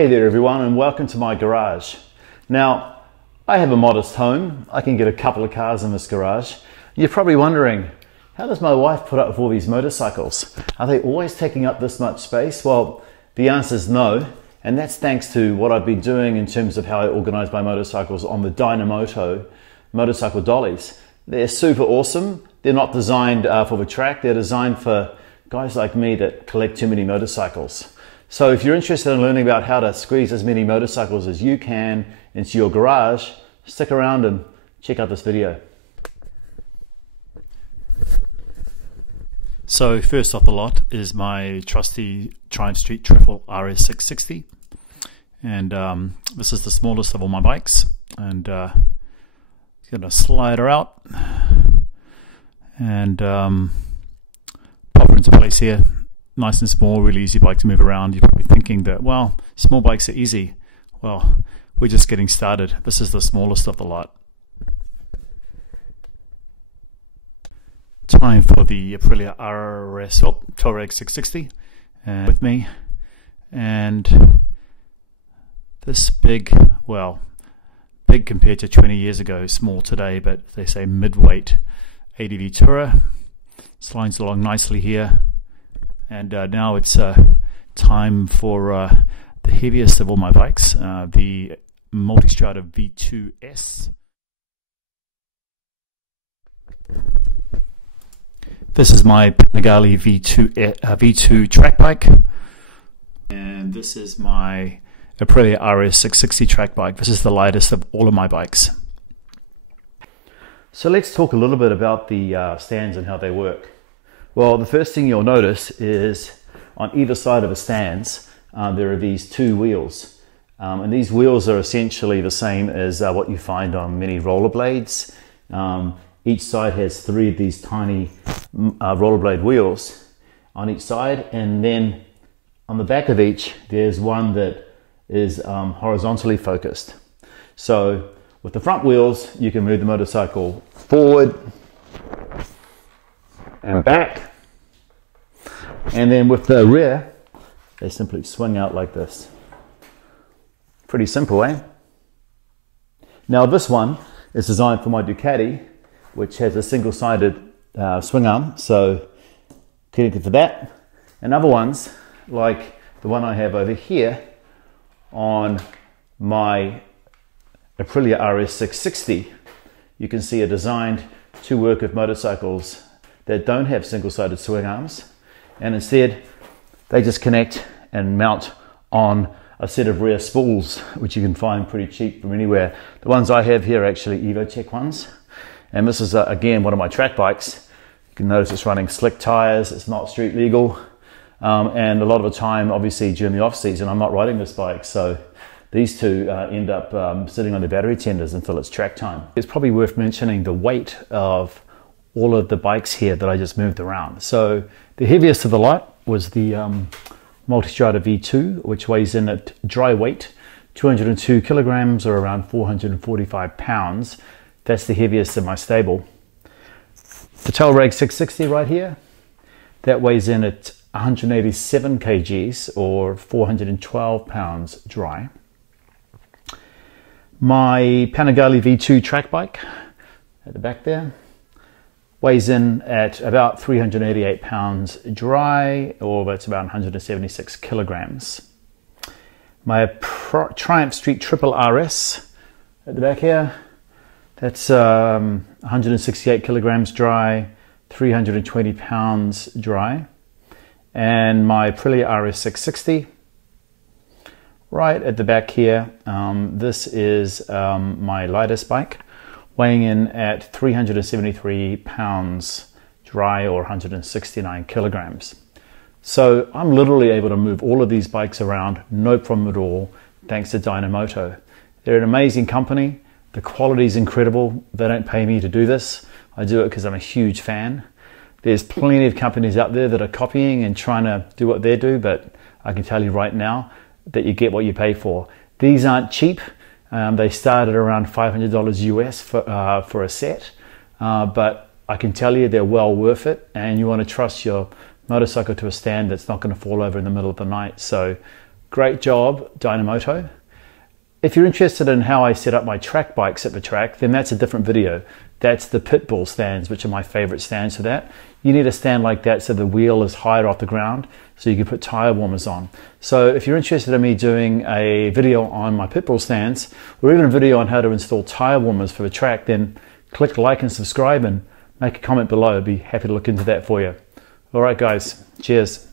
Hey there everyone, and welcome to my garage. Now, I have a modest home. I can get a couple of cars in this garage. You're probably wondering, how does my wife put up with all these motorcycles? Are they always taking up this much space? Well, the answer is no, and that's thanks to what I've been doing in terms of how I organize my motorcycles on the Dynamoto motorcycle dollies. They're super awesome. They're not designed for the track. They're designed for guys like me that collect too many motorcycles. So if you're interested in learning about how to squeeze as many motorcycles as you can into your garage, stick around and check out this video. So first off the lot is my trusty Triumph Street Triple RS 660, and this is the smallest of all my bikes, and going to slide her out and pop her into place here. Nice and small, really easy bike to move around. You're probably thinking that, well, small bikes are easy. Well, we're just getting started. This is the smallest of the lot. Time for the Aprilia RS Touareg 660 with me, and this big, well, big compared to 20 years ago, small today, but they say mid-weight ADV tourer. Slides along nicely here. And now it's time for the heaviest of all my bikes, the Multistrada V2S. This is my Panigale V2 track bike, and this is my Aprilia RS 660 track bike. This is the lightest of all of my bikes. So let's talk a little bit about the stands and how they work. Well, the first thing you'll notice is on either side of the stands there are these two wheels, and these wheels are essentially the same as what you find on many rollerblades. Each side has three of these tiny rollerblade wheels on each side, and then on the back of each there's one that is horizontally focused. So with the front wheels you can move the motorcycle forward and back, and then with the rear they simply swing out like this. Pretty simple, eh? Now this one is designed for my Ducati, which has a single-sided swing arm, so connected to that. And other ones, like the one I have over here on my Aprilia RS 660, you can see are designed to work with motorcycles that don't have single-sided swing arms, and instead they just connect and mount on a set of rear spools, which you can find pretty cheap from anywhere. The ones I have here are actually EvoTech ones, and this is again one of my track bikes. You can notice it's running slick tires, it's not street legal, and a lot of the time, obviously during the off season, I'm not riding this bike, so these two end up sitting on the battery tenders until it's track time. It's probably worth mentioning the weight of all of the bikes here that I just moved around. So the heaviest of the lot was the Multistrada V2, which weighs in at dry weight 202 kilograms, or around 445 pounds. That's the heaviest in my stable. The Touareg 660 right here, that weighs in at 187 kgs, or 412 pounds dry. My Panigale V2 track bike at the back there weighs in at about 388 pounds dry, or that's about 176 kilograms. My Triumph Street Triple RS at the back here, that's 168 kilograms dry, 320 pounds dry. And my Aprilia RS 660 right at the back here, this is my lightest bike, weighing in at 373 pounds dry, or 169 kilograms. So I'm literally able to move all of these bikes around, no problem at all, thanks to Dynamoto. They're an amazing company. The quality is incredible. They don't pay me to do this. I do it because I'm a huge fan. There's plenty of companies out there that are copying and trying to do what they do, but I can tell you right now that you get what you pay for. These aren't cheap. They start at around $500 US for a set, but I can tell you they're well worth it, and you want to trust your motorcycle to a stand that's not going to fall over in the middle of the night. So Great job, Dynamoto. If you're interested in how I set up my track bikes at the track, then that's a different video. That's the pit bull stands, which are my favorite stands for that. You need a stand like that so the wheel is higher off the ground so you can put tire warmers on. So if you're interested in me doing a video on my pit bull stands, or even a video on how to install tire warmers for the track, then click like and subscribe and make a comment below. I'd be happy to look into that for you. All right, guys. Cheers.